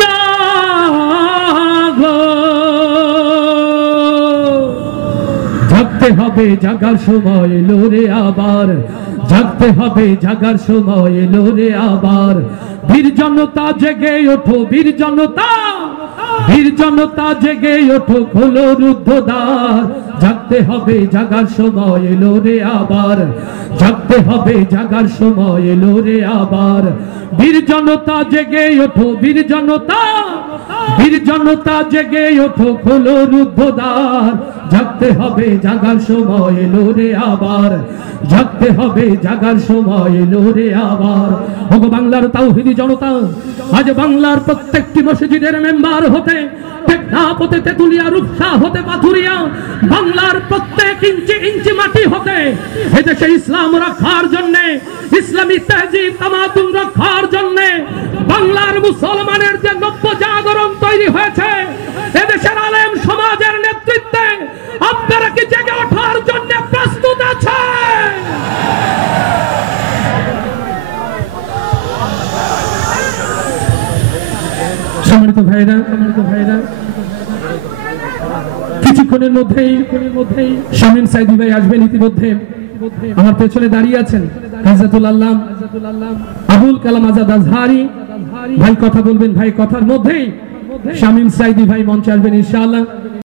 জাগো, জাগতে হবে, জাগার সময় এলো রে আবার, জাগতে হবে, জাগার সময় এলো রে আবার। বীর জনতা জেগে ওঠো, বীর জনতা, বীর জনতা জেগে ওঠো, খোলো রুদ্ধদ্বার। জাগতে হবে, জাগার সময় এলো রে আবার, জাগতে হবে, জাগার সময় এলো রে আবার। বীর জনতা জেগে ওঠো, বীর জনতা, বীর জনতা জেগে ওঠো, খোলো রুদ্ধদ্বার। জাগতে হবে, জাগার সময় এলো রে আবার, জাগতে হবে, জাগার সময় এলো রে আবার। ওগো বাংলার তাওহীদি জনতা, আজ বাংলার প্রত্যেকটি মসজিদের মেম্বার হতে, টেকনাফ হতে, তেতুলিয়া, রূপসা হতে, পাথুরিয়া, বাংলার প্রত্যেক ইঞ্চি ইঞ্চি মাটি হতে এদেশে ইসলাম রক্ষার জন্য, ইসলামী তাহজিব তামাদ্দুন রক্ষার জন্য বাংলার মুসলমানের যে নব্য জাগরণ তৈরি হয়েছে, এদেশের আলেম সমাজের নেতৃত্বে আপনারা কি জেগে ওঠার জন্য প্রস্তুত আছেন? সম্মানিত ভাইরা, সম্মানিত ভাইরা, কিছুক্ষণের মধ্যেই শামীম সাইদি ভাই আসবেন। ইতিমধ্যে আমার পেছনে দাঁড়িয়ে আছেন হাজরাতুল আল্লাম আবুল কালাম আজাদ আজহারি ভাই কথা বলবেন। ভাই কথার মধ্যেই শামীম সাইদি ভাই মঞ্চে আসবেন ইনশাআল্লাহ।